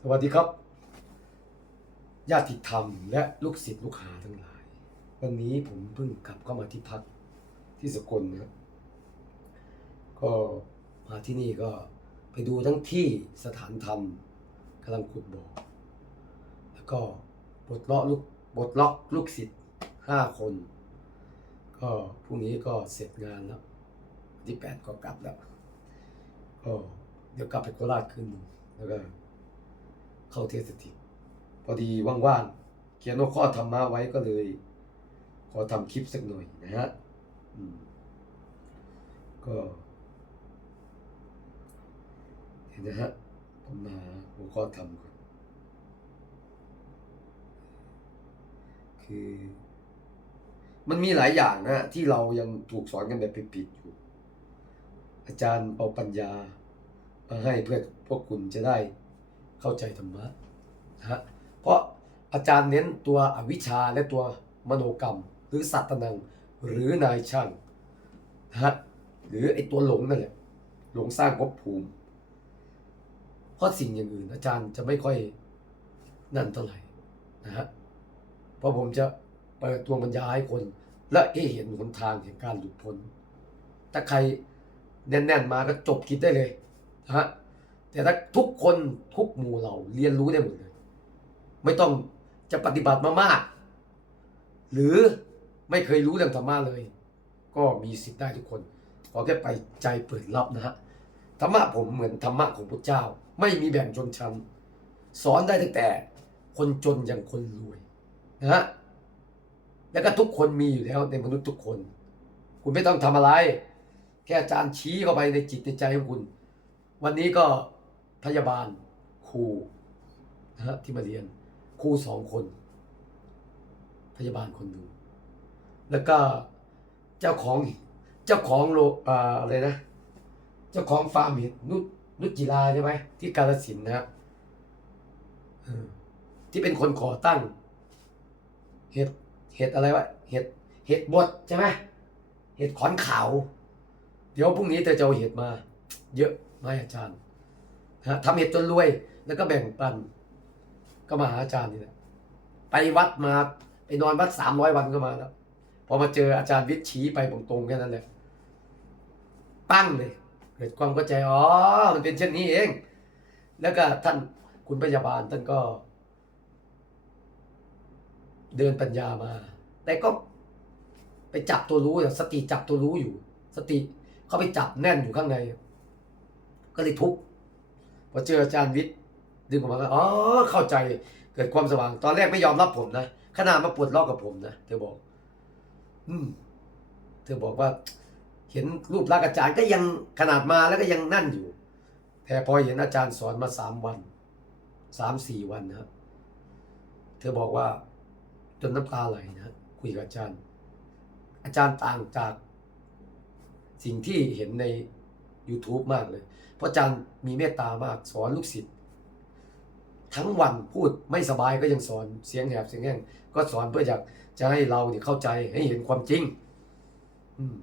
สวัสดีครับ ญาติธรรมและลูกศิษย์ลูกหาทั้งหลาย วันนี้ผมเพิ่งกลับเข้ามาที่พักที่สกลนะครับ ก็มาที่นี่ก็ไปดูทั้งที่สถานธรรมกำลังขุดบ่อแล้วก็ปลดล็อกลูกปลดล็อกลูกศิษย์ห้าคน ก็พรุ่งนี้ก็เสร็จงานแล้วที่แปดก็กลับแล้วก็เดี๋ยวกลับไปโคราชคืนหนึ่ง แล้วก็เข้าเทศสถิต พอดีว่างๆ เขียนหัวข้อธรรมะไว้ก็เลย ขอทำคลิปสักหน่อยนะฮะก็เห็นนะฮะผมมาหัวข้อธรรมก่อนคือ มันมีหลายอย่างนะฮะที่เรายังถูกสอนกันแบบผิดๆอยู่ อาจารย์เอาปัญญา มาให้เพื่อพวกคุณจะได้เข้าใจธรรมะนะฮะเพราะอาจารย์เน้นตัวอวิชชาและตัวมโนกรรม หรือสัตตนังหรือนายช่างนะฮะหรือไอตัวหลงนั่นแหละหลงสร้างภพภูมิ เพราะสิ่งอย่างอื่นอาจารย์จะไม่ค่อยนั่นเท่าไหร่นะฮะเพราะผมจะเปิดตัวบรรยายให้คน และให้เห็นหนทางแห่งการหลุดพ้นถ้าใครแน่น ๆ มาก็จบคิดได้เลย นะฮะแต่ถ้าทุกคนทุกหมู่เราเรียนรู้ได้หมดเลย ไม่ต้องจะปฏิบัติมามาก หรือไม่เคยรู้เรื่องธรรมะเลย ก็มีสิทธิ์ได้ทุกคน ขอแค่ไปใจเปิดรับนะฮะธรรมะผมเหมือนธรรมะของพระเจ้า ไม่มีแบ่งชนชั้น สอนได้ตั้งแต่คนจนอย่างคนรวยนะฮะแล้วก็ทุกคนมีอยู่แล้วในมนุษย์ทุกคน คุณไม่ต้องทำอะไร แค่อาจารย์ชี้เข้าไปในจิตในใจของคุณ วันนี้ก็พยาบาลครูนะฮะที่มาเรียนครูสองคน พยาบาลคนหนึ่งแล้วก็เจ้าของเจ้าของโลอ่าอะไรนะ เจ้าของฟาร์มเห็ดนุชนุชจิลาใช่ไหมที่กาลสินนะฮะที่เป็นคนก่อตั้ง เห็ดเห็ดอะไรวะเห็ดเห็ดบดใช่ไหมเห็ดขอนขาว เดี๋ยวพรุ่งนี้เธอจะเอาเห็ดมา เยอะ มาให้อาจารย์นะทำเห็ดจนรวย แล้วก็แบ่งปัน ก็มาหาอาจารย์นี่แหละไปวัดมาไปนอนวัดสามร้อยวันก็มาแล้ว พอมาเจออาจารย์วิทย์ชี้ไปตรงๆแค่นั้นแหละปั้งเลย เกิดความเข้าใจอ๋อมันเป็นเช่นนี้เอง แล้วก็ท่านคุณพยาบาลท่านก็ เดินปัญญามา แต่ก็ไปจับตัวรู้สติจับตัวรู้อยู่ สติเขาไปจับแน่นอยู่ข้างใน ก็เลยทุบพอเจออาจารย์วิทย์ดึงออกมาก็อ๋อเข้าใจเกิดความสว่าง ตอนแรกไม่ยอมรับผมนะขนาดมาปวดล็อกกับผมนะเธอบอก อืม เธอบอกว่า เห็นรูปลักษณ์อาจารย์ก็ยังขนาดมาแล้วก็ยังนั่นอยู่ แต่พอเห็นอาจารย์สอนมาสามวันสามสี่วันนะครับเธอบอกว่า จนน้ำตาไหลนะคุยกับอาจารย์ อาจารย์ต่างจาก สิ่งที่เห็นใน YouTube มากเลย พราะอาจารย์มีเมตตามากสอนลูกศิษย์ทั้งวันพูดไม่สบายก็ยังสอนเสียงแหบเสียงแห้งก็สอนเพื่ออยากจะให้เราเนี่ยเข้าใจให้เห็นความจริง อืม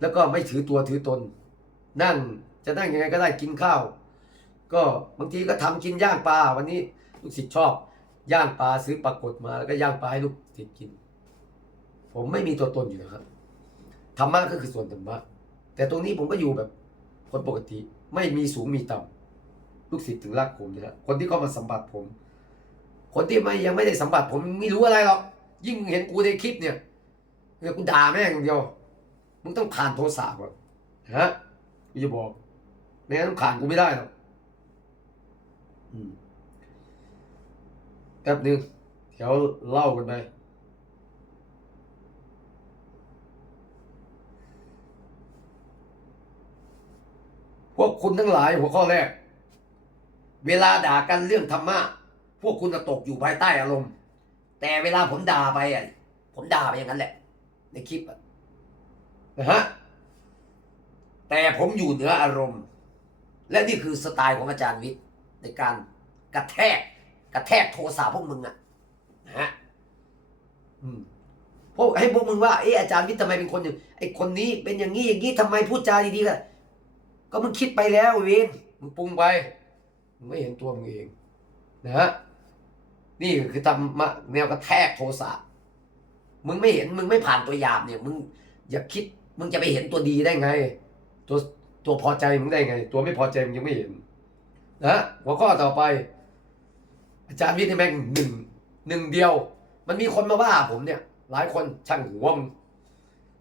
แล้วก็ไม่ถือตัวถือตน นั่งจะนั่งยังไงก็ได้กินข้าว ก็บางทีก็ทำกินย่างปลาวันนี้ลูกศิษย์ชอบ ย่างปลาซื้อปลากดมาแล้วก็ย่างปลาให้ลูกศิษย์กิน ผมไม่มีตัวตนอยู่นะครับธรรมะก็คือส่วนธรรมะแต่ตรงนี้ผมก็อยู่แบบ คนปกติไม่มีสูงมีต่ำลูกศิษย์ถึงรักผมนะฮะคนที่เข้ามาสัมผัสผม คนที่ไม่ยังไม่ได้สัมผัสผมไม่รู้อะไรหรอก ยิ่งเห็นกูในคลิปเนี่ยเนี่ยกูด่าแม่งอย่างเดียวมึงต้องผ่านโทรศัพท์ก่อนฮะกูจะบอกไม่งั้นผ่านกูไม่ได้หรอกอืมแป๊บหนึงเดี๋ยวเล่ากันไป พ วกคุณทั้งหลายหัวข้อแรก เวลาด่ากันเรื่องธรรมะพวกคุณจะตกอยู่ภายใต้อารมณ์ แต่เวลาผมด่าไปอะผมด่าไปอย่างนั้นแหละ ในคลิปอะนะฮะแต่ผมอยู่เหนืออารมณ์ และนี่คือสไตล์ของอาจารย์วิทย์ในการกระแทก กระแทกโทสะพวกมึงอะนะฮะอืมพวกให้พวกมึงว่าเอออาจารย์วิทย์ทำไมเป็นคนอย่างไอคนนี้เป็นอย่างนี้อย่างนี้ทำไมพูดจาดีๆกัน ก็มึงคิดไปแล้วเวนมึงปรุงไปมึงไม่เห็นตัวมึงเองนะฮะนี่คือธรรมะแนวกระแทกโทสะมึงไม่เห็นมึงไม่ผ่านตัวหยาบเนี่ย มึงอย่าคิด มึงจะไปเห็นตัวดีได้ไง ตัวตัวพอใจมึงได้ไง ตัวไม่พอใจมึงยังไม่เห็นนะหัวข้อต่อไป อาจารย์วิทย์แม่งหนึ่งหนึ่งเดียว มันมีคนมาว่าผมเนี่ย หลายคนช่างหัวมึง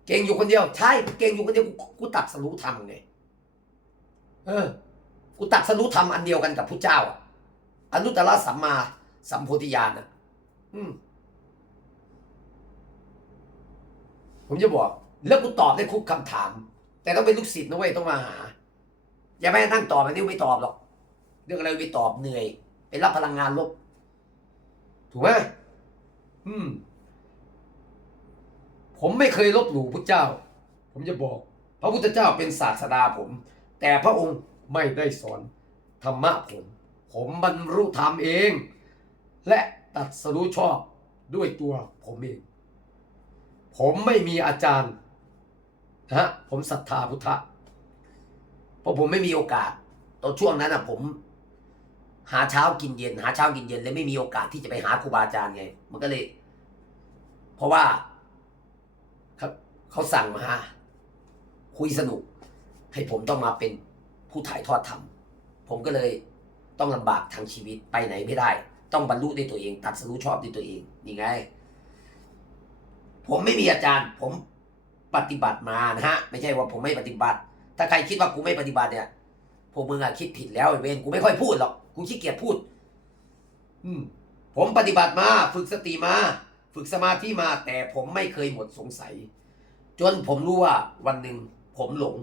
เก่งอยู่คนเดียว ใช่เก่งอยู่คนเดียวกูกูตัดสรู้ธรรมไง เออ กูตัดสรู้ธรรมอันเดียวกันกับพระเจ้าอะอนุตตรสัมมาสัมโพธิญาณอะ อืม ผมจะบอก แล้วกูตอบได้คุกคำถาม แต่ต้องเป็นลูกศิษย์นะเว้ยต้องมาหา อย่าไปนั่งตอบอันนี้ไม่ตอบหรอก เรื่องอะไรไม่ตอบเหนื่อยไปรับพลังงานลบ ถูกไหมอืม ผมไม่เคยลบหลู่พระเจ้า ผมจะบอก พระพุทธเจ้าเป็นศาสดาผม แต่พระองค์ไม่ได้สอนธรรมะผม ผมบรรลุธรรมเอง และตัดสรู้ชอบด้วยตัวผมเอง ผมไม่มีอาจารย์นะฮะผมศรัทธาพุทธะเพราะผมไม่มีโอกาสตอนช่วงนั้นอะผม หาเช้ากินเย็น หาเช้ากินเย็นเลยไม่มีโอกาสที่จะไปหาครูบาอาจารย์ไง มันก็เลย เพราะว่าเขาสั่งมาคุยสนุก ให้ผมต้องมาเป็นผู้ถ่ายทอดธรรมผมก็เลยต้องลำบากทางชีวิตไปไหนไม่ได้ ต้องบรรลุด้วยตัวเอง ตัดสรู้ชอบด้วยตัวเองนี่ไง ผมไม่มีอาจารย์ ผมปฏิบัติมานะฮะ ไม่ใช่ว่าผมไม่ปฏิบัติ ถ้าใครคิดว่ากูไม่ปฏิบัติเนี่ยพวกมึงอะคิดผิดแล้วไอ้เวนกูไม่ค่อยพูดหรอกกูขี้เกียจพูด อืม ผมปฏิบัติมา ฝึกสติมา ฝึกสมาธิมา แต่ผมไม่เคยหมดสงสัย จนผมรู้ว่าวันหนึ่งผมหลง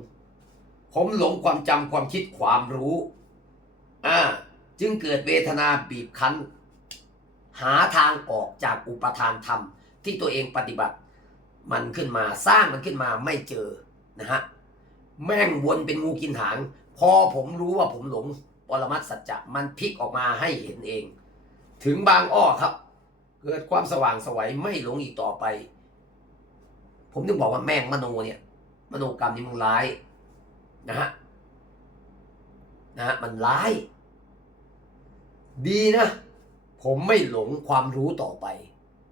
ผมหลงความจำความคิดความรู้อ่าจึงเกิดเวทนาบีบคั้น หาทางออกจากอุปทานธรรม ที่ตัวเองปฏิบัติ มันขึ้นมาสร้างมันขึ้นมาไม่เจอนะฮะแม่งวนเป็นงูกินหาง พอผมรู้ว่าผมหลงปรมัตสัจจะมันพลิกออกมาให้เห็นเอง ถึงบางอ้อครับ เกิดความสว่างสวัยไม่หลงอีกต่อไป ผมถึงบอกว่าแม่งมโนเนี่ย มโนกรรมนี่มันร้าย นะฮะนะฮะมันร้าย ดีนะ ผมไม่หลงความรู้ต่อไป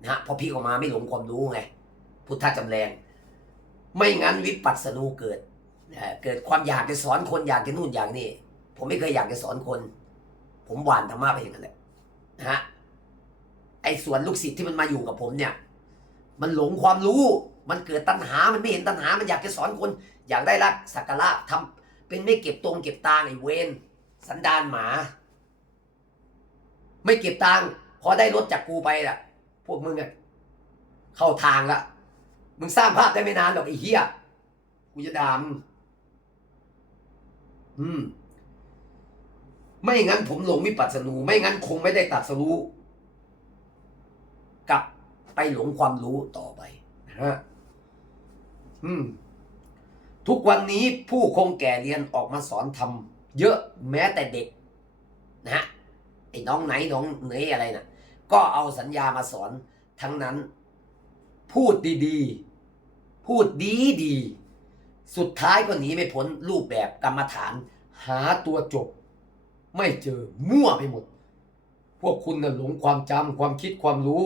นะฮะพอพลิกออกมาไม่หลงความรู้ไง พุทธจำแรง ไม่งั้นวิปัสสนูเกิดนะฮะเกิดความอยากจะสอนคนอยากจะนู่นอย่างนี้ผมไม่เคยอยากจะสอนคน ผมหวานธรรมะไปอย่างนั้นแหละนะฮะไอ้ส่วนลูกศิษย์ที่มันมาอยู่กับผมเนี่ย มันหลงความรู้ มันเกิดตัณหา มันไม่เห็นตัณหา มันอยากจะสอนคน อยากได้รักสักการะทำเป็นไม่เก็บตรงเก็บตางไอ้เวนสันดานหมา ไม่เก็บตังพอได้รถจากกูไปล่ะ พวกมึงอะเข้าทางละมึงสร้างภาพได้ไม่นานหรอกไอ้เหี้ยกูจะดามอืม ไม่งั้นผมหลงวิปัสสนู ไม่งั้นคงไม่ได้ตัดสรู้กลับไปหลงความรู้ต่อไปนะฮะ อืม ทุกวันนี้ผู้คงแก่เรียนออกมาสอนทำเยอะแม้แต่เด็ก นะฮะไอ้น้องไหนน้องเหนยอะไรนะ่ะ ก็เอาสัญญามาสอนทั้งนั้น พูดดีๆ พูดดีดีๆสุดท้ายก็หนีไม่พ้นรูปแบบกรรมฐาน หาตัวจบ ไม่เจอมั่วไปหมด พวกคุณน่ะหลงความจำความคิดความรู้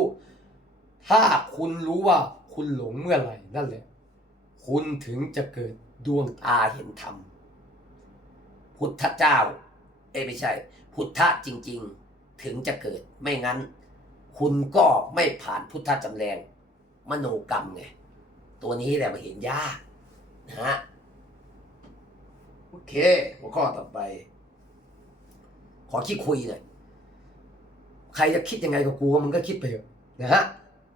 ถ้าคุณรู้ว่าคุณหลงเมื่อไหร่นั่นแหละ คุณถึงจะเกิดดวงตาเห็นธรรม พุทธเจ้า เอ้ไม่ใช่ พุทธะจริง ๆ ถึงจะเกิด ไม่งั้น คุณก็ไม่ผ่านพุทธจำแรง มโนกรรมไง ตัวนี้แหละมาเห็นยากนะฮะ โอเค หัวข้อต่อไป ขอคิดคุยหน่อย ใครจะคิดยังไงกับกูมึงก็คิดไปเถอะนะฮะ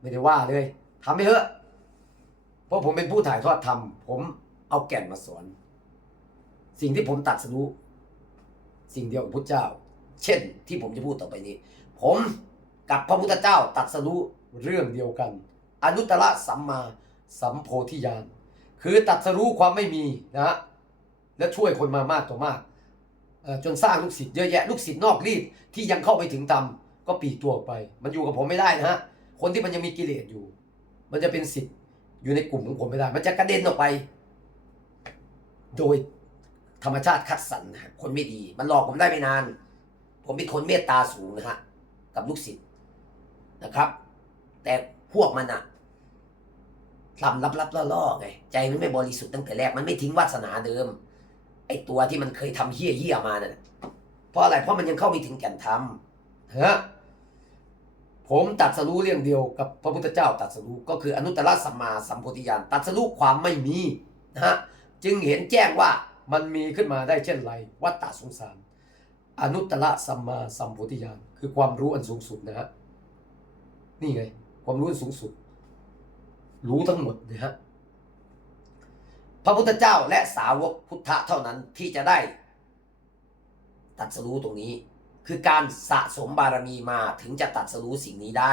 ไม่ได้ว่าเลยทำไปเถอะ ราะผมเป็นผู้ถ่ายทอดธรรมผมเอาแก่นมาสอน สิ่งที่ผมตัดสรู้สิ่งเดียวกับพุทธเจ้า เช่นที่ผมจะพูดต่อไปนี้ ผมกับพระพุทธเจ้าตัดสรู้เรื่องเดียวกัน อนุตตรสัมมาสัมโพธิญาณคือตัดสรู้ความไม่มีนะฮะและช่วยคนมามากต่อมากจนสร้างลูกศิษย์เยอะแยะลูกศิษย์นอกรีดที่ยังเข้าไปถึงธรรมก็ปีกตัวไป มันอยู่กับผมไม่ได้นะฮะคนที่มันยังมีกิเลสอยู่ มันจะเป็นศิษย์ อยู่ในกลุ่มของผมไม่ได้ มันจะกระเด็นออกไป โดยธรรมชาติคัดสรรนะคนไม่ดี มันหลอกผมได้ไม่นาน ผมเป็นคนเมตตาสูงนะฮะ กับลูกศิษย์นะครับ แต่พวกมันอะทำลับๆล่อๆไง ใจมันไม่บริสุทธิ์ตั้งแต่แรก มันไม่ทิ้งวาสนาเดิม ไอ้ตัวที่มันเคยทำเฮี้ยเฮี้ยๆมาเนี่ยเพราะอะไร เพราะมันยังเข้าไม่ถึงแก่นธรรมฮะ ผมตัดสรู้เรื่องเดียวกับพระพุทธเจ้าตัดสรู้ก็คืออนุตตรสัมมาสัมโพธิญาณตัดสรู้ความไม่มีนะฮะจึงเห็นแจ้งว่ามันมีขึ้นมาได้เช่นไรวัฏฏะสงสาร อนุตตรสัมมาสัมโพธิญาณคือความรู้อันสูงสุดนะฮะนี่ไง ความรู้อันสูงสุด รู้ทั้งหมดนะฮะพระพุทธเจ้าและสาวกพุทธะเท่านั้นที่จะได้ตัดสรู้ตรงนี้ คือการสะสมบารมีมาถึงจะตัดสรู้สิ่งนี้ได้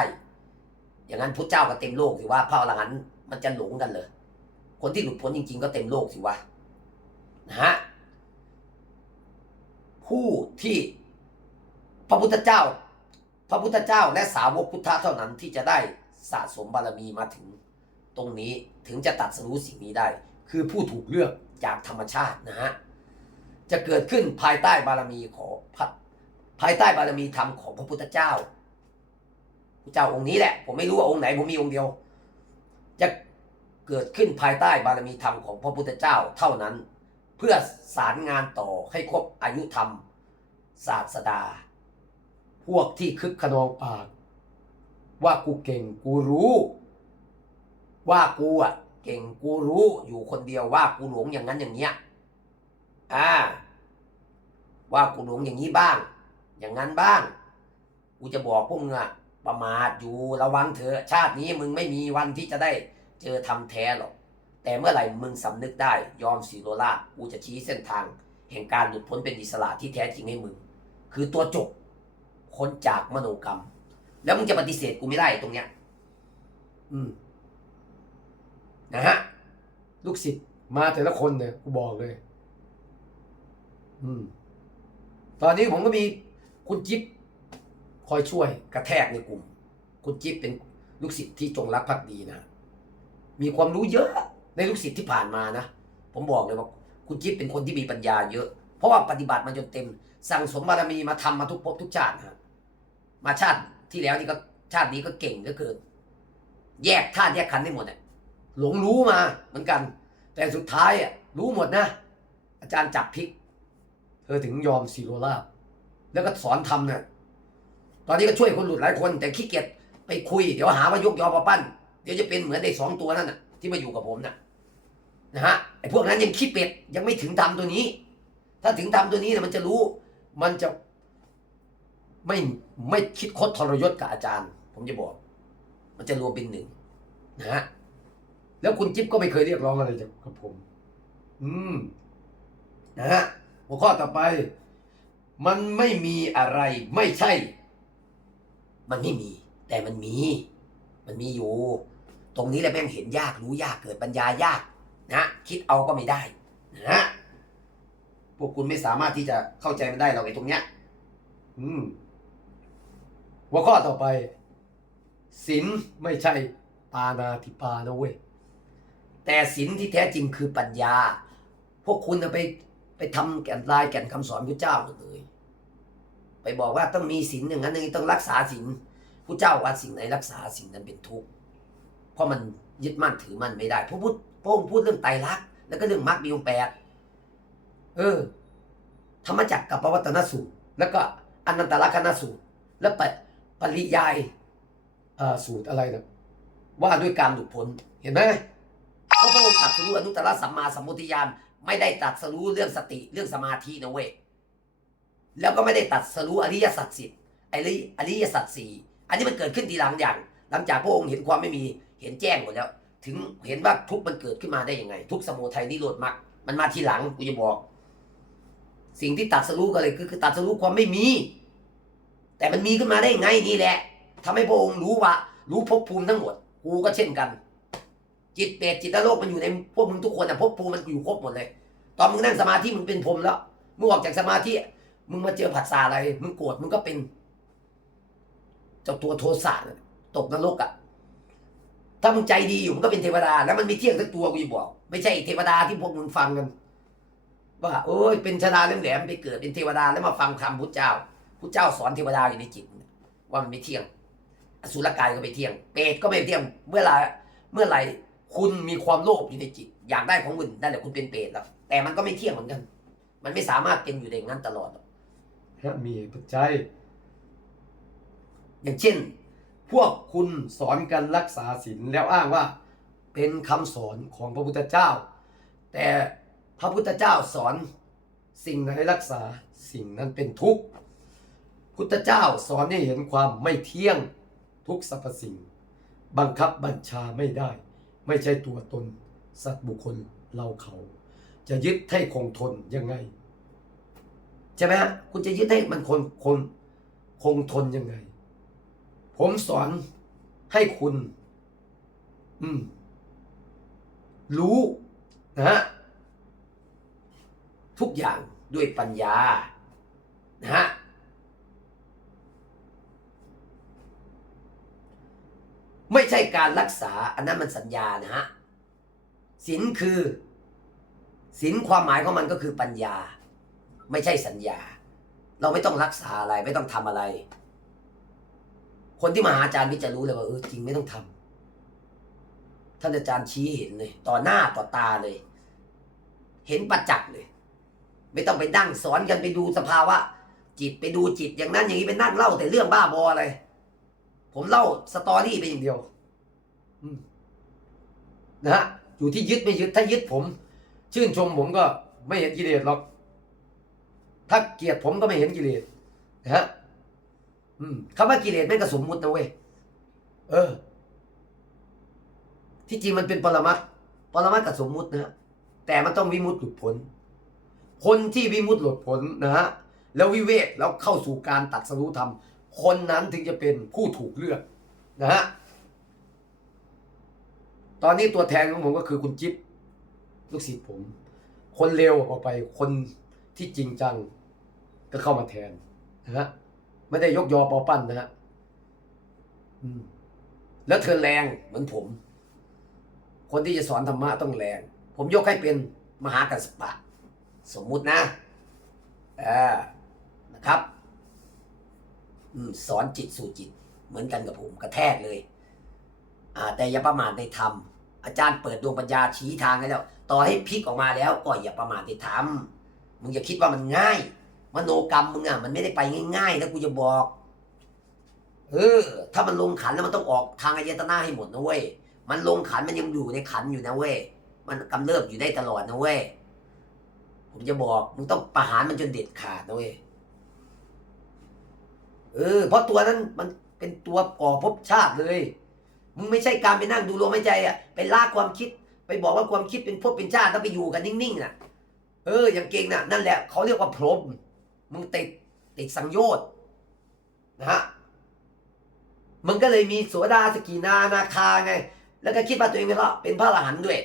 อย่างนั้นพุทธเจ้าก็เต็มโลกสิว่าพระอรหันต์มันจะหลงกันเลย คนที่หลุดพ้นจริง ๆ ก็เต็มโลกสิวะนะฮะผู้ที่พระพุทธเจ้า พระพุทธเจ้าและสาวกพุทธะเท่านั้นที่จะได้สะสมบารมีมาถึงตรงนี้ถึงจะตัดสรู้สิ่งนี้ได้ คือผู้ถูกเลือกจากธรรมชาตินะฮะจะเกิดขึ้นภายใต้บารมีของพระ ภายใต้บารมีธรรมของพระพุทธเจ้าพระเจ้าองค์นี้แหละ ผมไม่รู้ว่าองค์ไหนผมมีองค์เดียว จะเกิดขึ้นภายใต้บารมีธรรมของพระพุทธเจ้าเท่านั้น เพื่อสารงานต่อให้ครบอายุธรรม ศาสดา พวกที่คึกขนองปาก ว่ากูเก่งกูรู้ ว่ากูอะเก่งกูรู้อยู่คนเดียวว่ากูหลงอย่างนั้นอย่างเนี้ยอ่าว่ากูหลงอย่างนี้บ้าง อย่างนั้นบ้าง กูจะบอกพวกมึงอะประมาทอยู่ระวังเถอะชาตินี้มึงไม่มีวันที่จะได้เจอทำแท้หรอก แต่เมื่อไหร่มึงสำนึกได้ยอมสีโรรากูจะชี้เส้นทาง แห่งการหลุดพ้นเป็นอิสระที่แท้จริงให้มึง คือตัวจบพ้นจากมโนกรรม แล้วมึงจะปฏิเสธกูไม่ได้ตรงเนี้ย อืม นะฮะ ลูกศิษย์มาแต่ละคนเนี่ยกูบอกเลย อืม ตอนนี้ผมก็มี คุณจิ๊บคอยช่วยกระแทกในกลุ่ม คุณจิ๊บเป็นลูกศิษย์ที่จงรักภักดีนะ มีความรู้เยอะในลูกศิษย์ที่ผ่านมานะ ผมบอกเลยว่าคุณจิ๊บเป็นคนที่มีปัญญาเยอะ เพราะว่าปฏิบัติมาจนเต็ม สั่งสมบารมีมาทำมาทุกภพทุกชาตินะฮะมาชาติที่แล้วนี่ก็ชาตินี้ก็เก่งเหลือเกินแยกธาตุแยกขันได้หมดอะหลงรู้มาเหมือนกัน แต่สุดท้ายอะรู้หมดนะ อาจารย์จับพิก เธอถึงยอมซีโรราบ แล้วก็สอนทำเนี่ยตอนนี้ก็ช่วยคนหลุดหลายคน แต่ขี้เกียจไปคุย เดี๋ยวหาว่ายกยอมาปั้น เดี๋ยวจะเป็นเหมือนไอ้สองตัวนั่นน่ะ ที่มาอยู่กับผมน่ะนะฮะไอ้พวกนั้นยังขี้เป็ดยังไม่ถึงทำตัวนี้ ถ้าถึงทำตัวนี้เนี่ยมันจะรู้ มันจะไม่ไม่คิดคดทรยศกับอาจารย์ ผมจะบอก มันจะรวมเป็นหนึ่งนะฮะแล้วคุณจิ๊บก็ไม่เคยเรียกร้องอะไรจากกับผม อืมนะฮะหัวข้อต่อไป มันไม่มีอะไรไม่ใช่ มันไม่มี แต่มันมี มันมีอยู่ ตรงนี้แหละแม่งเห็นยากรู้ยากเกิดปัญญายาก นะคิดเอาก็ไม่ได้นะพวกคุณไม่สามารถที่จะเข้าใจมันได้หรอกไอ้ตรงเนี้ย อืมหัวข้อต่อไปศีลไม่ใช่ปานาติปานะเว้ยแต่ศีลที่แท้จริงคือปัญญา พวกคุณเอาไปไปทำแก่นลายแก่นคำสอนพระเจ้าหมดเลย ไปบอกว่าต้องมีศีลอย่างนั้นอย่างนี้ต้องรักษาศีลพระเจ้าว่าสิ่งไหนรักษาสิ่งนั้นเป็นทุกข์เพราะมันยึดมั่นถือมั่นไม่ได้พระพุทธพระองค์พูดเรื่องไตรลักษณ์แล้วก็เรื่องมรรคมีองค์แปดเออธรรมจักรกับปวัตนสูตร แล้วก็อนันตลักษณสูตร แล้วปปริยายเออสูตรอะไรนะว่าด้วยการหลุดพ้นเห็นไหมเพราะพระองค์ตรัสรู้อนุตตรสัมมาสัมพุทธญาณไม่ได้ตรัสรู้เรื่องสติเรื่องสมาธินะเว้ย แล้วก็ไม่ได้ตรัสรู้อริยสัจสิอริอริยสัจสี่อันนี้มันเกิดขึ้นทีหลังอย่าง หลังจากพระองค์เห็นความไม่มีเห็นแจ้งหมดแล้ว ถึงเห็นว่าทุกมันเกิดขึ้นมาได้ยังไง ทุกสมุทัยนิโรธมรรคมันมาทีหลังกูจะบอก สิ่งที่ตรัสรู้ก็เลยคือคือตรัสรู้ความไม่มี แต่มันมีขึ้นมาได้ยังไงนี่แหละทำให้พระองค์รู้ว่า รู้ภพภูมิทั้งหมดกูก็เช่นกัน จิตเปรตจิตนรกมันอยู่ในพวกมึงทุกคนแต่ภพภูมิมันอยู่ครบหมดเลย ตอนมึงนั่งสมาธิมึงเป็นพรมแล้วมึงออกจากสมาธิ มึงมาเจอผัสสะอะไร มึงโกรธมึงก็เป็น เจ้าตัวโทสะตกนรกอะ่ะ ถ้ามึงใจดีอยู่มึงก็เป็นเทวดา แล้วมันมีเที่ยงทั้งตัวกูจะบอก ไม่ใช่เทวดาที่พวกมึงฟังกันว่าโอ้ยเป็นชะดาแหลมไปเกิดเป็นเทวดาแล้วมาฟังคำพุทธเจ้าพุทธเจ้าสอนเทวดาอยู่ในจิตว่ามันไม่เที่ยงอสุรกายก็ไม่เที่ยง เปรตก็ไม่เที่ยง เมื่อไรเมื่อไหรคุณมีความโลภอยู่ในจิต อยากได้ของอื่นนั่นแหละคุณเป็นเปรตแล้วแต่มันก็ไม่เที่ยงเหมือนกัน มันไม่สามารถเป็นอยู่ในอย่างนั้นตลอด หระมีปัจจัย อย่างเช่น พวกคุณสอนกันรักษาศีลแล้วอ้างว่า เป็นคำสอนของพระพุทธเจ้า แต่พระพุทธเจ้าสอนสิ่งไหนรักษาสิ่งนั้นเป็นทุกข์พุทธเจ้าสอนให้เห็นความไม่เที่ยงทุกสรรพสิ่ง บังคับบัญชาไม่ได้ ไม่ใช่ตัวตน สัตว์บุคคลเราเขา จะยึดให้คงทนยังไง ใช่ไหมฮะคุณจะยึดให้มันคงคงคงทนยังไง ผมสอนให้คุณ อืม รู้นะฮะทุกอย่างด้วยปัญญานะฮะไม่ใช่การรักษา อันนั้นมันสัญญานะฮะศีลคือศีลความหมายของมันก็คือปัญญา ไม่ใช่สัญญา เราไม่ต้องรักษาอะไร ไม่ต้องทำอะไร คนที่มาหาอาจารย์วิจะรู้เลยว่าเออจริงไม่ต้องทำท่านอาจารย์ชี้เห็นเลย ต่อหน้าต่อตาเลย เห็นประจักษ์เลย ไม่ต้องไปนั่งสอนกันไปดูสภาวะจิตไปดูจิตอย่างนั้นอย่างนี้ไปนั่งเล่าแต่เรื่องบ้าบออะไร ผมเล่าสตอรี่ไปอย่างเดียวนะฮะอยู่ที่ยึดไม่ยึดถ้ายึดผม ชื่นชมผมก็ไม่เห็นกิเลสหรอก ถ้าเกลียดผมก็ไม่เห็นกิเลสนะฮะอืมคำว่ากิเลสแม่งก็สมมุตินะเว้ยเออ ที่จริงมันเป็นปรมัตปรมัตกับสมมุตินะฮะแต่มันต้องวิมุตติหลุดพ้นคนที่วิมุตติหลุดพ้นนะฮะแล้ววิเวกแล้วเข้าสู่การตัดสรู้ธรรม คนนั้นถึงจะเป็นผู้ถูกเลือกนะฮะตอนนี้ตัวแทนของผมก็คือคุณจิ๊บลูกศิษย์ผม คนเร็วออกไปคนที่จริงจัง ก็เข้ามาแทนนะฮะไม่ได้ยกยอปอปั้นนะฮะอืมแล้วเธอแรงเหมือนผม คนที่จะสอนธรรมะต้องแรง ผมยกให้เป็นมหากัสสปะ สมมุตินะเออนะครับอืมสอนจิตสู่จิต เหมือนกันกับผมกระแทกเลยอ่าแต่อย่าประมาทในธรรม อาจารย์เปิดดวงปัญญาชี้ทางให้แล้ว ต่อให้พลิกออกมาแล้วก็อย่าประมาทในธรรมมึงอย่าคิดว่ามันง่าย มโนกรรมมึงอะ มันไม่ได้ไปง่ายๆนะกูจะบอก เออ ถ้ามันลงขันแล้วมันต้องออกทางอายตนะให้หมดนะเว้ย มันลงขันมันยังอยู่ในขันอยู่นะเว้ย มันกำเริบอยู่ได้ตลอดนะเว้ย ผมจะบอกมึงต้องประหารมันจนเด็ดขาดนะเว้ย เออ เพราะตัวนั้นมันเป็นตัวก่อภพชาติเลย มึงไม่ใช่การไปนั่งดูลมหายใจอะ ไปลากความคิด ไปบอกว่าความคิดเป็นภพเป็นชาติแล้วไปอยู่กันนิ่งๆน่ะ เออ อย่างเก่งน่ะ นั่นแหละเขาเรียกว่าพรหม มึงติดติดสังโยชน์นะฮะมึงก็เลยมีโสดาสกีนานาคาไง แล้วก็คิดว่าตัวเองเป็นพระเป็นพระอรหันต์ด้วย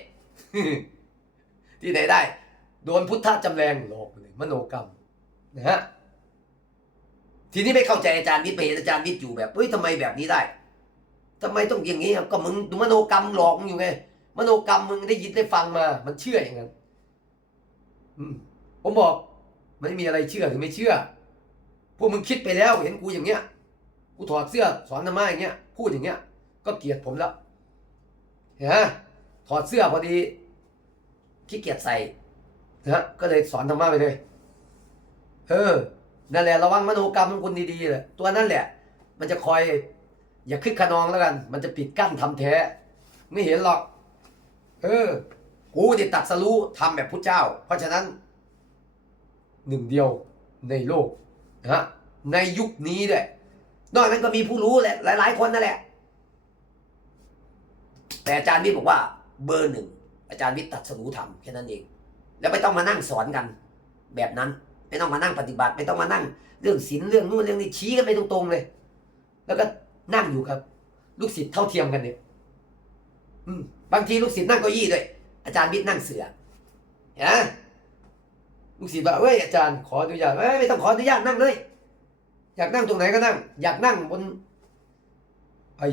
ที่ไหนได้ โดนพุทธจำแรงหลอกเลยมโนกรรมนะฮะทีนี้ไม่เข้าใจอาจารย์วิทย์ไปเห็นอาจารย์วิทย์อยู่แบบเฮ้ยทำไมแบบนี้ได้ทำไมต้องอย่างนี้อะก็มึงมโนกรรมหลอกมึงอยู่ไง มโนกรรมมึงได้ยินได้ฟังมา มันเชื่ออย่างนั้นผมบอก ไม่มีอะไรเชื่อหรือไม่เชื่อ พวกมึงคิดไปแล้วเห็นกูอย่างเงี้ย กูถอดเสื้อสอนธรรมะอย่างเงี้ย พูดอย่างเงี้ย ก็เกลียดผมแล้วเห็นไหมถอดเสื้อพอดีขี้เกียจใส่นะก็เลยสอนธรรมะไปเลย เออ นั่นแหละระวังมโนกรรมของคุณดีๆเลยตัวนั่นแหละ มันจะคอย อย่าคึกขนองแล้วกัน มันจะปิดกั้นทำแท้ ไม่เห็นหรอก เออ กูเนี่ยตัดสรู้ทำแบบพุทธเจ้า เพราะฉะนั้น หนึ่งเดียวในโลกนะฮะในยุคนี้ด้วยนอกนั้นก็มีผู้รู้แหละหลาย ๆ คนนั่นแหละ แต่อาจารย์วิทย์บอกว่า เบอร์หนึ่งอาจารย์วิทย์ตัดสรู้ทำแค่นั้นเอง แล้วไม่ต้องมานั่งสอนกัน แบบนั้น ไม่ต้องมานั่งปฏิบัติ ไม่ต้องมานั่งเรื่องศีลเรื่องนู่นเรื่องนี้ชี้กันไปตรงๆเลย แล้วก็นั่งอยู่ครับ ลูกศิษย์เท่าเทียมกันเนี่ยบางทีลูกศิษย์นั่งเก้าอี้ด้วยอาจารย์วิทย์นั่งเสือเห็นไหม ลูกศิษย์บอกเอ้ยอาจารย์ขออนุญาตเอ้ยไม่ต้องขออนุญาตนั่งเลย อยากนั่งตรงไหนก็นั่ง อยากนั่งบนไอ้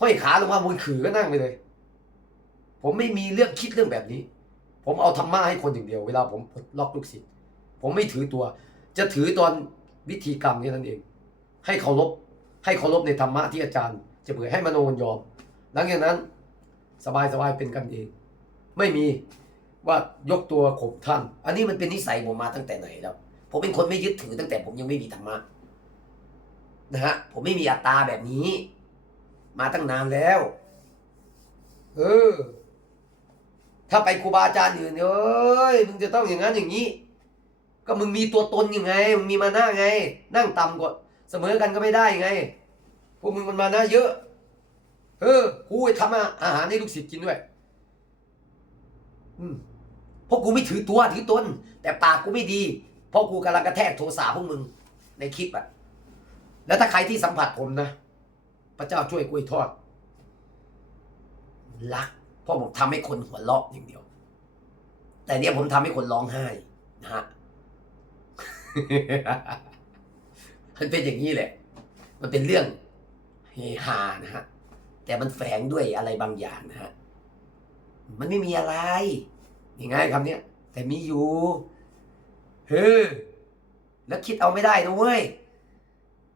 ห้อยขาลงมาบนขื่อก็นั่งไปเลย ผมไม่มีเรื่องคิดเรื่องแบบนี้ ผมเอาธรรมะให้คนอย่างเดียว เวลาผมล็อกลูกศิษย์ผมไม่ถือตัว จะถือตอนวิธีกรรมนี้นั่นเอง ให้เคารพให้เคารพในธรรมะที่อาจารย์ จะเผยให้มโนมันยอม หลังจากนั้นสบายๆเป็นกันเอง ไม่มี ว่ายกตัวข่มท่าน อันนี้มันเป็นนิสัยผมมาตั้งแต่ไหนแล้ว ผมเป็นคนไม่ยึดถือตั้งแต่ผมยังไม่มีธรรมะนะฮะผมไม่มีอัตตาแบบนี้ มาตั้งนานแล้ว เออ ถ้าไปครูบาอาจารย์อื่นเอ้ยมึงจะต้องอย่างนั้นอย่างนี้ ก็มึงมีตัวตนยังไงมึงมีมาหน้าไง นั่งต่ำกว่าเสมอกันก็ไม่ได้ไงพวกมึงมันมาหน้าเยอะ เออกูไปทำอาหารให้ลูกศิษย์กินด้วย เพราะกูไม่ถือตัวถือตน แต่ปากกูไม่ดี เพราะกูกำลังกระแทกโทสะพวกมึง ในคลิปอะแล้วถ้าใครที่สัมผัสผมนะ พระเจ้าช่วยกล้วยทอด รัก เพราะผมทำให้คนหัวเราะอย่างเดียว แต่เนี่ยผมทำให้คนร้องไห้นะฮะมันเป็นอย่างนี้แหละ มันเป็นเรื่องเฮฮานะฮะ แต่มันแฝงด้วยอะไรบางอย่างนะฮะ มันไม่มีอะไรยังไงคำนี้แต่มีอยู่เฮ้อแล้วคิดเอาไม่ได้นะเว้ย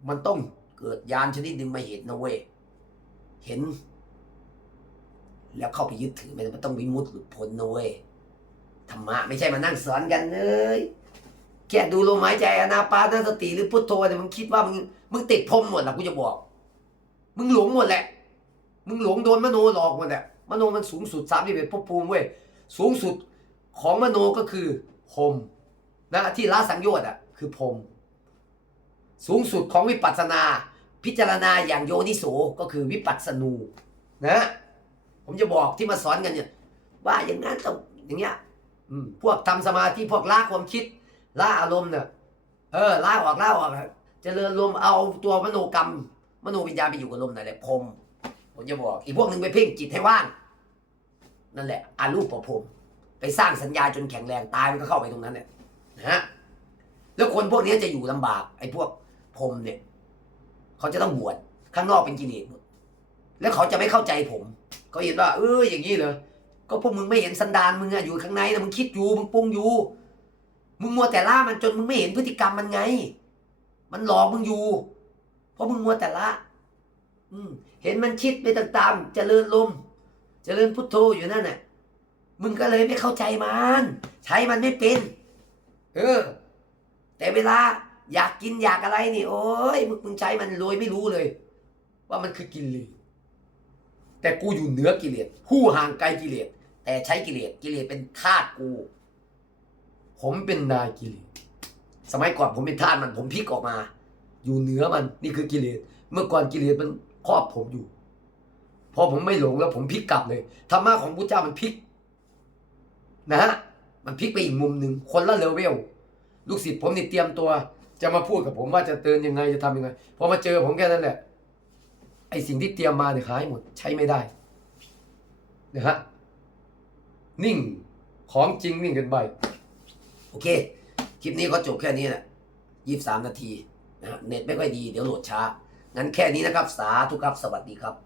มันต้องเกิดยานชนิดหนึ่งมาเห็นนะเว้ย เห็น แล้วเข้าไปยึดถือมันมันต้องวิมุตติหลุดพ้นนะเว้ยธรรมะไม่ใช่มานั่งสอนกันเลยแค่ดูลมหายใจอนาปานสติหรือพุทโธเนี่ยมึงคิดว่ามึงมึงติดพรมหมดละกูจะบอก มึงหลงหมดแหละ มึงหลงโดนมโนหลอกหมดแหละ มโนมันสูงสุดสามที่เป็นภพภูมิเว้ยสูงสุดของมโนก็คือพรมนะที่ละสังโยชน์อะคือพรมสูงสุดของวิปัสสนา พิจารณาอย่างโยนิโสก็คือวิปัสสนูนะผมจะบอกที่มาสอนกันเนี่ยว่าอย่างนั้นต้องอย่างเงี้ยพวกทำสมาธิพวกละความคิดละอารมณ์เนี่ยเออละออกละออกอะเจริญลมเอาตัวมโนกรรม มโนวิญญาณไปอยู่กับลมนั่นแหละพรม ผมจะบอกอีกพวกหนึ่งไปเพ่งจิตให้ว่าง นั่นแหละอารูปประพรมไปสร้างสัญญาจนแข็งแรงตายมันก็เข้าไปตรงนั้นเนี่ยนะฮะแล้วคนพวกนี้จะอยู่ลำบาก ไอ้พวกพรมเนี่ยเขาจะต้องบวชข้างนอกเป็นกิเลสหมดแล้วเขาจะไม่เข้าใจผมเขาเห็นว่า เอออย่างนี้เหรอก็พวกมึงไม่เห็นสันดานมึงอะอยู่ข้างในนะมึงคิดอยู่มึงปรุงอยู่ มึงมัวแต่ล่ามันจนมึงไม่เห็นพฤติกรรมมันไง มันหลอกมึงอยู่ เพราะมึงมัวแต่ละ อืม เห็นมันคิดไปต่างๆเจริญลมเจริญพุทโธอยู่นั่นน่ะมึงก็เลยไม่เข้าใจมัน ใช้มันไม่เป็น เออ แต่เวลาอยากกินอยากอะไรนี่โอ้ยมึงมึงใช้มันโดยไม่รู้เลย ว่ามันคือกิเลสแต่กูอยู่เหนือกิเลสผู้ห่างไกลกิเลสแต่ใช้กิเลสกิเลสเป็นทาสกู ผมเป็นนายกิเลสสมัยก่อนผมเป็นทาสมันผมพลิกออกมา อยู่เหนือมันนี่คือกิเลสเมื่อก่อนกิเลสมัน ครอบผมอยู่ พอผมไม่หลงแล้วผมพลิกกลับเลยธรรมะของพระเจ้ามันพลิก นะฮะมันพลิกไปอีกมุมหนึ่งคนละเลเวลลูกศิษย์ผมนี่เตรียมตัว จะมาพูดกับผมว่าจะเตือนยังไงจะทำยังไงพอมาเจอผมแค่นั้นแหละไอสิ่งที่เตรียมมาเนี่ยหายหมดใช้ไม่ได้นะฮะนิ่งของจริงนิ่งกันไปโอเค คลิปนี้ก็จบแค่นี้แหละยี่สามนาทีนะฮะเน็ตไม่ค่อยดี เดี๋ยวโหลดช้า งั้นแค่นี้นะครับ สาธุครับ สวัสดีครับ